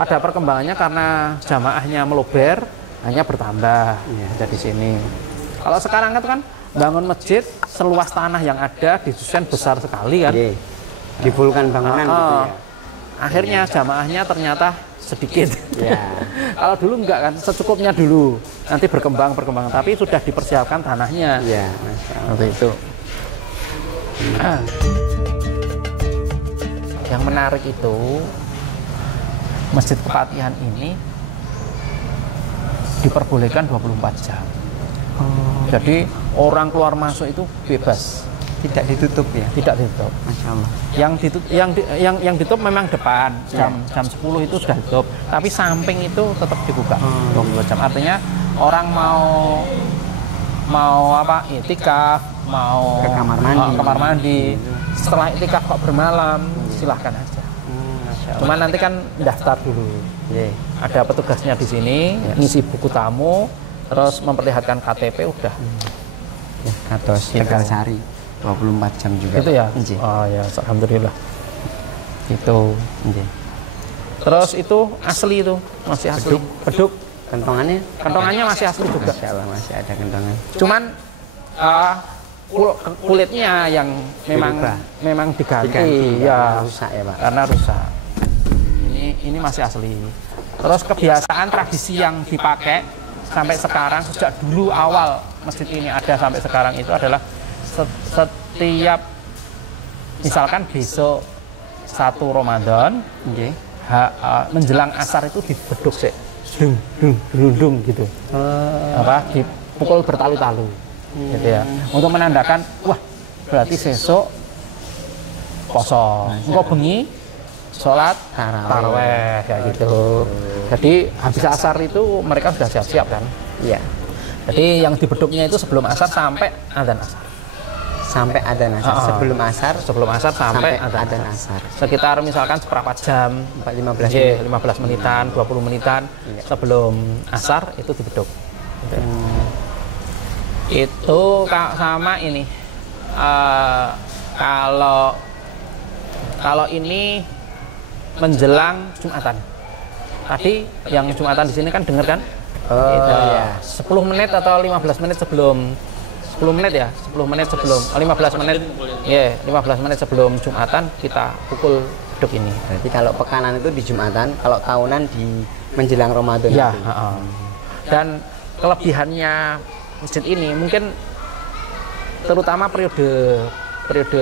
pada perkembangannya karena jamaahnya meluber, hanya bertambah jadi sini. Kalau sekarang itu kan bangun masjid seluas tanah yang ada didesain besar sekali kan. Difulkan bangunan gitu ya. Akhirnya jamaahnya ternyata sedikit. Ya. Kalau dulu enggak kan, secukupnya dulu. Nanti berkembang, tapi sudah dipersiapkan tanahnya. Iya, Masya Allah. Seperti itu. Yang menarik itu Masjid Kepatihan ini diperbolehkan 24 jam. Jadi orang keluar masuk itu bebas. Tidak ditutup ya? Tidak ditutup. Masya Allah. Yang ditutup memang depan jam 10 itu sudah ditutup. Tapi samping itu tetap dibuka 24 jam. Artinya orang mau apa? Itikaf, mau ke kamar mandi. Setelah itikaf kok bermalam, silahkan aja. Cuman nanti kan daftar dulu. Ada petugasnya di sini, ngisi buku tamu, terus memperlihatkan KTP udah. Katos Tegal Sari 24 jam juga. Itu ya? Oh ya, alhamdulillah. Itu. Terus itu asli itu, masih asli. Beduk. Kentongannya masih asli juga. Masya Allah, masih ada kentongan. Cuman kulitnya yang memang diganti ya, rusak ya, Pak. Karena rusak. Ini masih asli. Terus kebiasaan tradisi yang dipakai sampai sekarang, sejak dulu awal masjid ini ada sampai sekarang itu adalah setiap misalkan besok 1 Ramadan menjelang asar itu dibeduk sih, dung gitu, dipukul bertalu-talu, gitu ya, untuk menandakan wah berarti besok poso, engko bengi sholat taraweh kayak gitu. Jadi habis asar itu mereka sudah siap-siap kan? Iya. Jadi yang dibeduknya itu sebelum asar sampai adzan asar. Sampai adzan asar. Sebelum asar sampai adzan asar. Sekitar misalkan seperempat jam, 15 menitan, 20 menitan sebelum asar itu dibeduk. Itu sama ini. Kalau ini menjelang Jumatan. Tadi yang Jumatan di sini kan dengar kan? 10 menit atau 15 menit sebelum 10 menit ya, 10 menit sebelum 15 menit. 15 menit sebelum Jumatan kita pukul beduk ini. Berarti kalau pekanan itu di Jumatan, kalau tahunan di menjelang Ramadan. Ya, dan kelebihannya masjid ini mungkin terutama periode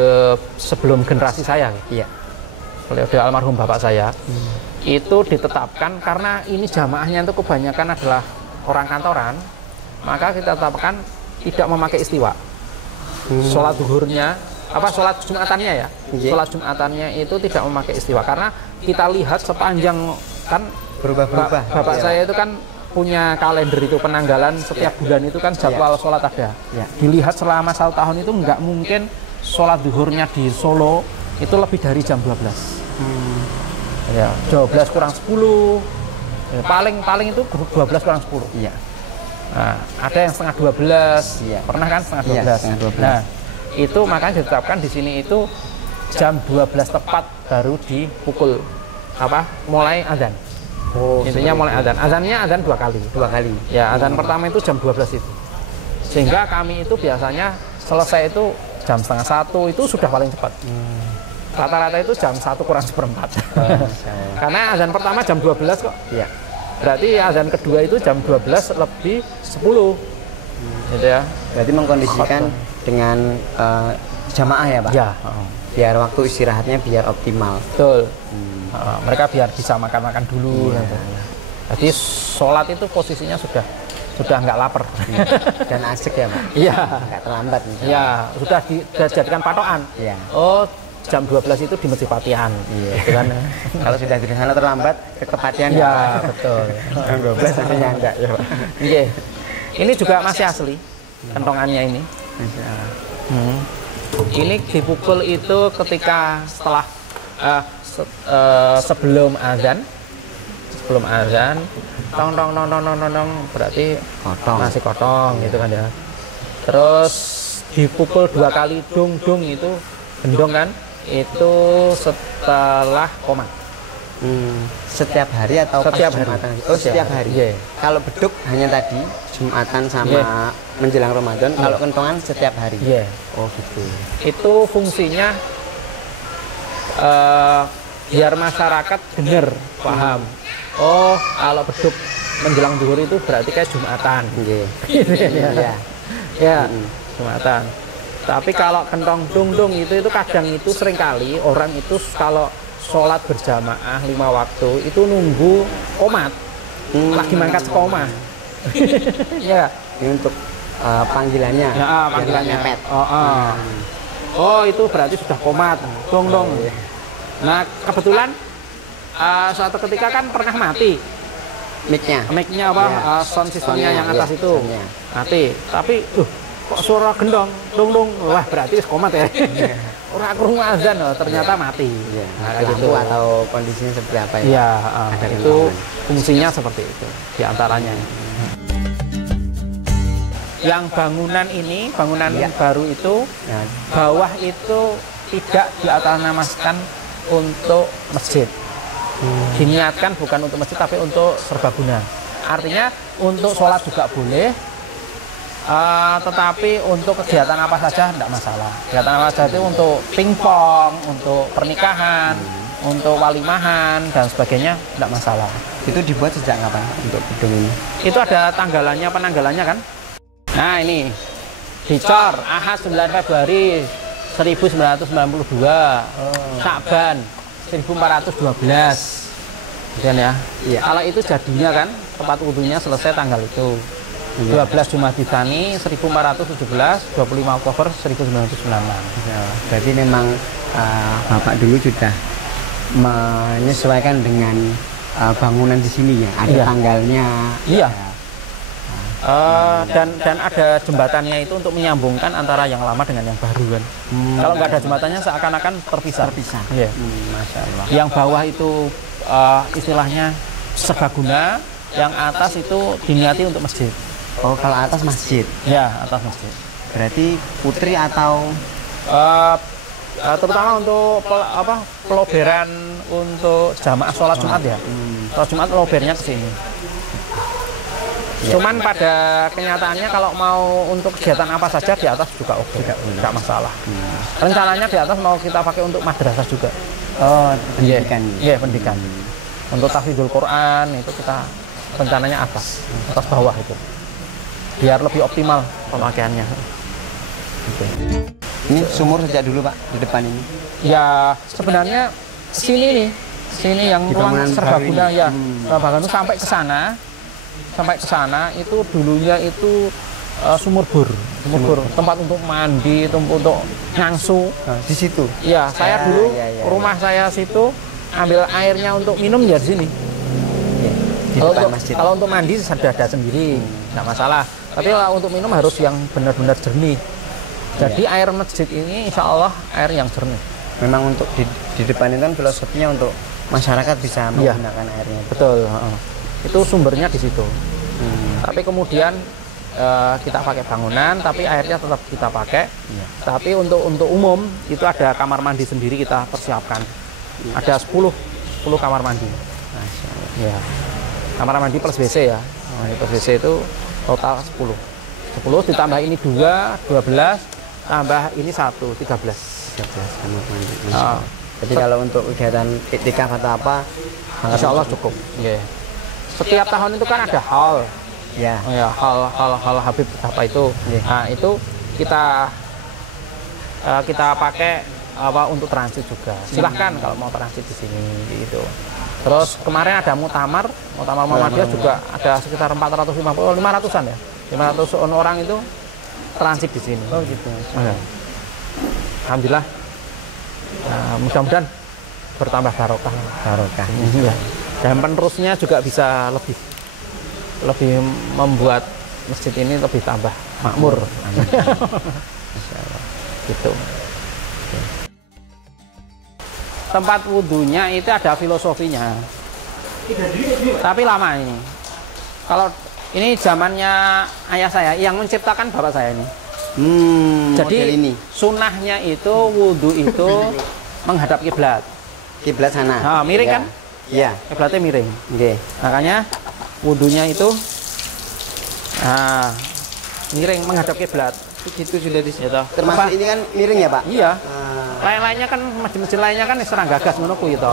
sebelum generasi saya. Iya. Periode almarhum bapak saya itu ditetapkan karena ini jamaahnya itu kebanyakan adalah orang kantoran, maka kita tetapkan tidak memakai istiwa. Sholat duhurnya, sholat Jumatannya ya, sholat Jumatannya itu tidak memakai istiwa karena kita lihat sepanjang kan Berubah-berubah. bapak saya itu kan punya kalender itu penanggalan setiap bulan itu kan jadwal sholat ada. Ya. Dilihat selama 1 tahun itu nggak mungkin sholat zuhurnya di Solo itu lebih dari jam 12. Ya, 12 kurang 10. Ya, paling itu 12 kurang 10. Iya. Nah, ada yang setengah 12. Iya. Pernah kan setengah 12? Iya, setengah 12. Nah, itu makanya ditetapkan di sini itu jam 12 tepat baru dipukul mulai azan. Oh, Intinya mulai azan. Azannya azan 2 kali. 2 kali. Ya, azan pertama itu jam 12 itu. Sehingga kami itu biasanya selesai itu jam setengah 1 itu sudah paling cepat. Rata-rata itu jam 1 kurang 1/4. Karena azan pertama jam 12 kok. Iya. Berarti azan kedua itu jam 12 lebih 10. Gitu ya. Berarti mengkondisikan dengan jamaah ya, Pak? Ya. Biar waktu istirahatnya biar optimal. Betul. Mereka biar bisa makan-makan dulu. Gitu. Jadi sholat itu posisinya sudah nggak lapar. Dan asik ya, Pak? Iya. Nggak terlambat. Iya, sudah dijadikan patokan. Iya. Oh, jam 12 itu di Masjid Patihan. Iya. Gitu kan. Kalau sudah di sana terlambat, ke Kepatihan. Iya, betul. Jam 12 artinya enggak ya, Pak? Oke. Ini juga masih asli kentongannya ini. Ini dipukul itu ketika setelah sebelum azan. Sebelum azan, tong berarti Kotong. masih kotong gitu kan ya. Terus dipukul 2 kali dung itu gendong kan? Itu setelah komat. Setiap hari atau Setiap pas hari. Jumatan? Oh, setiap hari. Iya. Kalau beduk hanya tadi Jumatan sama menjelang Ramadan. Kalau kentongan setiap hari. Iya. Oh, gitu. Itu fungsinya biar masyarakat benar paham. Oh, kalau beduk menjelang zuhur itu berarti kayak Jumatan. Iya. Iya. Ya, Jumatan. Tapi kalau kentong dung itu kadang itu seringkali orang itu kalau sholat berjamaah 5 waktu itu nunggu komat. Lagi mangkat sekoma. Ya. Ini untuk panggilannya. Ya, panggilannya. Mepet. Oh, itu berarti sudah komat. Dong. Nah, kebetulan suatu ketika kan pernah mati. Mic-nya Sound systemnya yang atas itu soundnya. mati. Tapi kok suara gendong, dong. Wah, berarti komat ya. Orang krungu azan loh, ternyata mati. Iya. Nah, kayak gitu. Atau kondisinya seperti apa ya? Iya, Ada itu kentongan. fungsinya seperti itu di antaranya. Yang bangunan ini, baru itu Nah, bawah itu tidak diatasnamakan untuk masjid. Diniatkan bukan untuk masjid tapi untuk serbaguna. Artinya untuk sholat juga boleh, tetapi untuk kegiatan apa saja tidak masalah. Kegiatan apa saja itu untuk pingpong, untuk pernikahan, untuk walimahan dan sebagainya tidak masalah. itu dibuat sejak kapan untuk gedung ini? Itu ada penanggalannya kan? Nah, ini dicor Ahad 9 Februari 1992, Syakban 1412. Kemudian ya. Iya. Kalau itu jadinya kan tempat wudhunya selesai tanggal itu. 12 Jumadi Tsani 1417, 25 Oktober 1996. Ya, berarti memang Bapak dulu sudah menyesuaikan dengan bangunan di sini ya, ada Iya. tanggalnya. Iya. Dan ada jembatannya itu untuk menyambungkan antara yang lama dengan yang baru kan. Kalau nggak ada jembatannya seakan-akan terpisah. Iya. Masya Allah. Yang bawah itu istilahnya serbaguna, yang atas itu diniati untuk masjid. Oh, kalau atas masjid, Ya, atas masjid. berarti putri atau Terutama untuk peloberan untuk jamaah sholat Jumat ya. Sholat Jumat pelobernya ke sini. Cuman pada kenyataannya kalau mau untuk kegiatan apa saja di atas juga oke, nggak masalah. Rencananya di atas mau kita pakai untuk madrasah juga. pendidikan? Iya, pendidikan. Untuk tahfidzul Quran itu kita rencananya atas bawah itu. Biar lebih optimal pemakaiannya. Oke. Ini sumur sejak dulu Pak, di depan ini? Ya sebenarnya sini yang Di ruang bangunan serbaguna baru ini. ya, serbaguna sampai ke sana itu dulunya itu sumur bor, tempat untuk mandi, tempat untuk ngangsu. Di situ? Ya, saya dulu ya. rumah saya situ ambil airnya untuk minum ya di sini. masjid. Kalau untuk mandi sudah ada sendiri, nggak masalah. Tapi kalau untuk minum harus yang benar-benar jernih. Jadi air masjid ini insya Allah air yang jernih. Memang untuk di depan itu kan filosofinya untuk masyarakat bisa menggunakan airnya. Betul. Itu sumbernya di situ. Tapi kemudian kita pakai bangunan, tapi airnya tetap kita pakai. Tapi untuk umum itu ada kamar mandi sendiri kita persiapkan. Ada 10 kamar mandi. Masya Allah. Ya. Kamar mandi plus WC ya. Plus WC itu total 10 ditambah ini 12 tambah ini 1, 13 kamar mandi. Jadi kalau untuk kegiatan iktikaf atau apa, insya Allah cukup. Setiap tahun itu kan ada hal. Ya. Hal Habib apa itu. Nah, itu kita pakai untuk transit juga. Silahkan kalau mau transit di sini gitu. Terus kemarin ada muktamar Muhammadiyah juga ada sekitar 500-an ya. 500 orang itu transit di sini. Oh gitu. Alhamdulillah. Mudah-mudahan bertambah barokah. Ya. Dan penerusnya juga bisa lebih membuat masjid ini lebih tambah makmur. Masya Allah. Gitu. Tempat wudhunya itu ada filosofinya, tapi lama ini. Kalau ini zamannya ayah saya yang menciptakan bapak saya ini. Jadi ini sunnahnya itu wudhu itu menghadap kiblat. Kiblat sana. Nah, miring kan? Iya. Kiblatnya miring. Makanya wudhunya itu miring menghadap kiblat. Itu sudah di situ. Gitu. Termasuk ini kan miring ya Pak? Iya. Lain-lainnya kan masjid-masjid lainnya kan serang gagas menurutku gitu.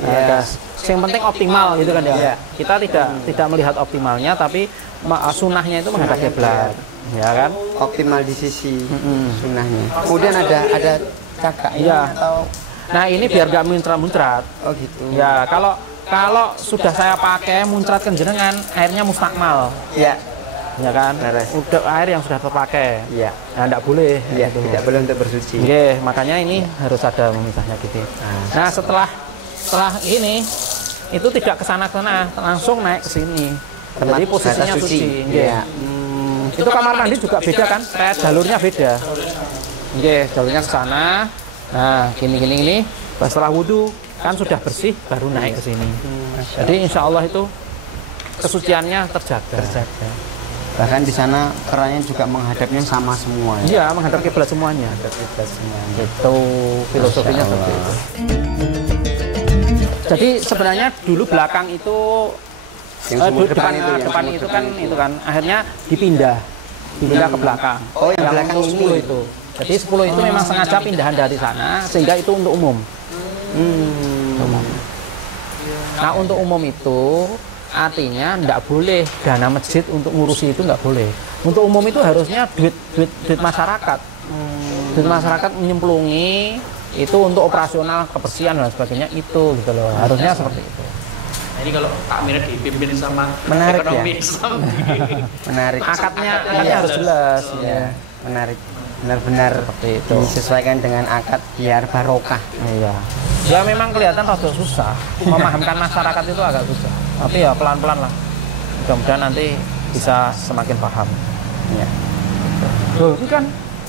Gagas. Yang penting optimal gitu kan ya. Kita tidak melihat optimalnya, tapi sunnahnya itu menghadap kiblat. Ya kan? Optimal di sisi sunnahnya. Kemudian ada cakak atau nah ini biar nggak muncrat-muncrat. Oh gitu. Ya kalau sudah saya pakai muncrat kenjenengan airnya mustakmal. Iya. Ya kan? Udah air yang sudah terpakai. Iya. Nah, enggak boleh. Iya, tidak boleh untuk bersuci. Makanya ini harus ada memisahnya gitu. Nah, setelah ini itu tidak ke sana, langsung naik ke sini. Jadi posisinya suci. Itu kamar mandi juga beda kan? Kayak jalurnya beda. Jalurnya ke sana. Nah, gini. Setelah wudhu kan sudah bersih baru naik ke sini. Jadi insya Allah itu kesuciannya terjaga. Bahkan di sana kerannya juga menghadapnya sama semua. Iya, menghadap kiblat semuanya. Itu filosofinya seperti itu. Jadi sebenarnya dulu belakang itu depan itu kan akhirnya dipindah ke belakang. Oh, yang belakang ini itu. Jadi 10 itu memang sengaja pindahan dari sana sehingga itu untuk umum. Nah, untuk umum itu artinya tidak boleh dana masjid untuk ngurusi itu nggak boleh. Untuk umum itu harusnya duit masyarakat. Duit masyarakat menyemplungi itu untuk operasional kebersihan dan sebagainya itu gitu loh. Harusnya seperti itu. Ini kalau Pak Amir dipimpin sama menarik ekonomi ya? Menarik. Akadnya harus jelas. Ya. Menarik. Benar-benar seperti itu. Disesuaikan dengan akad biar barokah. Iya. Ya memang kelihatan rada susah. Memahamkan masyarakat itu agak susah. Tapi ya pelan-pelan lah. Mudah-mudahan nanti bisa semakin paham. Ya. Loh, ini kan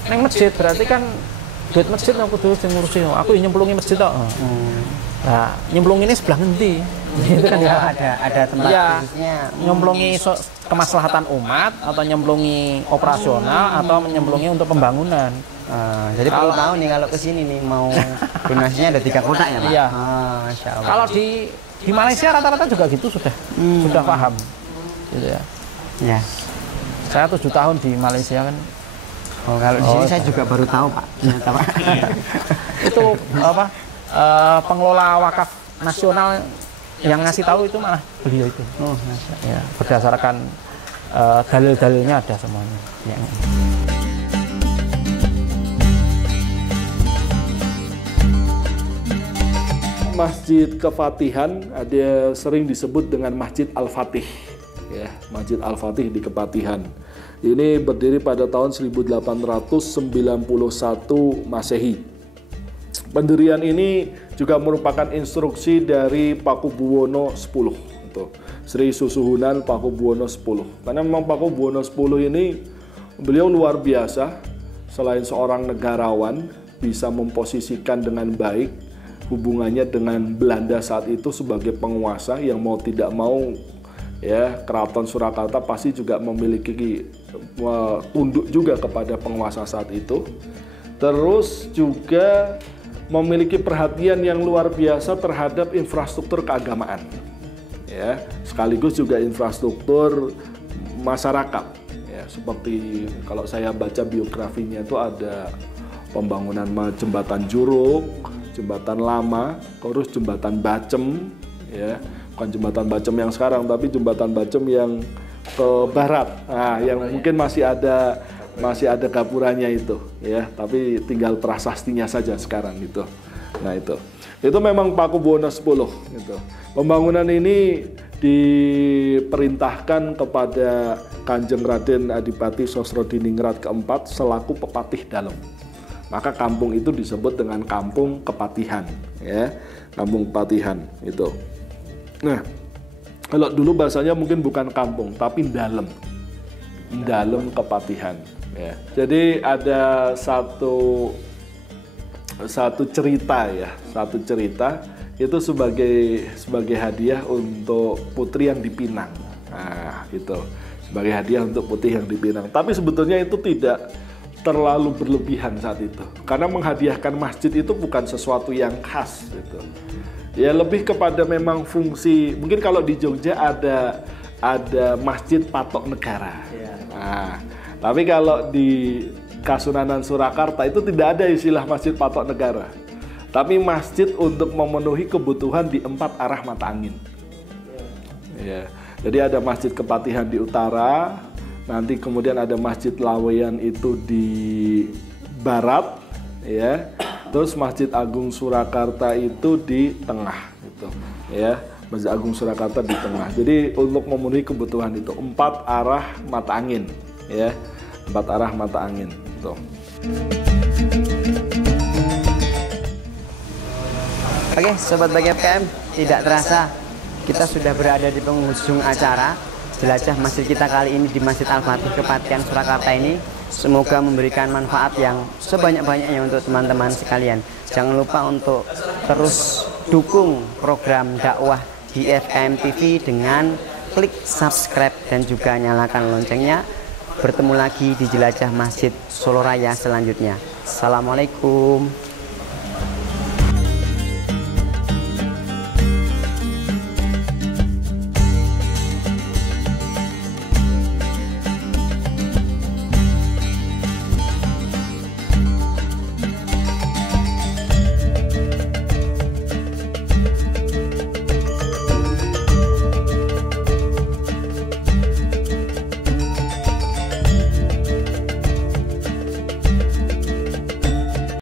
neng masjid berarti kan duit masjid yang kudu ngurusi. Aku nyemplungi masjid kok. Nah, nyemplung ini sebelah ngendi? Gitu kan ya. Ada tempat khususnya. Nyemplungi kemaslahatan umat atau nyemplungi operasional atau nyemplungi untuk pembangunan. Jadi perlu tahu nih kalau kesini nih mau donasinya ada 3 kotak ya Pak? Iya. Masya Allah. Kalau di Malaysia rata-rata juga gitu sudah paham. Gitu ya. Ya. Saya 7 tahun di Malaysia kan. Oh kalau di sini saya juga baru tahu Pak. Ternyata Pak. Itu apa? Pengelola wakaf nasional yang ngasih tahu itu malah beliau itu. Oh, ya, berdasarkan dalil-dalilnya ada semuanya. Ya. Masjid Kefatihan ada sering disebut dengan Masjid Al-Fatih. Ya, Masjid Al-Fatih di Kepatihan. Ini berdiri pada tahun 1891 Masehi. Pendirian ini juga merupakan instruksi dari Pakubuwono X. Sri Susuhunan Pakubuwono X. Karena memang Pakubuwono X ini beliau luar biasa, selain seorang negarawan, bisa memposisikan dengan baik hubungannya dengan Belanda saat itu sebagai penguasa yang mau tidak mau ya, Keraton Surakarta pasti juga memiliki tunduk juga kepada penguasa saat itu. Terus juga memiliki perhatian yang luar biasa terhadap infrastruktur keagamaan, ya, sekaligus juga infrastruktur masyarakat. Ya, seperti kalau saya baca biografinya itu ada pembangunan jembatan Juruk, jembatan lama, terus jembatan Bacem, ya, bukan jembatan Bacem yang sekarang, tapi jembatan Bacem yang ke barat, nah, yang mungkin masih ada gapuranya itu, ya, tapi tinggal prasastinya saja sekarang gitu. Nah itu memang Pakubuwono X gitu. Pembangunan ini diperintahkan kepada Kanjeng Raden Adipati Sosrodiningrat keempat selaku Pepatih Dalem. Maka kampung itu disebut dengan Kampung Kepatihan, ya, Kampung Kepatihan itu. Nah, kalau dulu bahasanya mungkin bukan kampung, tapi dalem Kepatihan. Ya. Jadi ada satu cerita ya, itu sebagai hadiah untuk putri yang dipinang. Nah, itu sebagai hadiah untuk putri yang dipinang. Tapi sebetulnya itu tidak terlalu berlebihan saat itu, karena menghadiahkan masjid itu bukan sesuatu yang khas gitu. Ya lebih kepada memang fungsi, mungkin kalau di Jogja ada masjid patok negara. Nah, tapi kalau di Kasunanan Surakarta itu tidak ada istilah masjid patok negara, tapi masjid untuk memenuhi kebutuhan di 4 arah mata angin. Ya, jadi ada Masjid Kepatihan di utara, nanti kemudian ada Masjid Laweyan itu di barat, ya. Terus Masjid Agung Surakarta itu di tengah, gitu, ya. Masjid Agung Surakarta di tengah. Jadi untuk memenuhi kebutuhan itu 4 arah mata angin, ya, 4 arah mata angin. Tuh. Oke, Sobat Bagi FKM, tidak terasa kita sudah berada di penghujung acara jelajah masjid kita kali ini di Masjid Al-Fatih Kepatihan Surakarta ini. Semoga memberikan manfaat yang sebanyak-banyaknya untuk teman-teman sekalian. Jangan lupa untuk terus dukung program dakwah di FKM TV dengan klik subscribe dan juga nyalakan loncengnya. Bertemu lagi di jelajah Masjid Solo Raya selanjutnya. Assalamualaikum.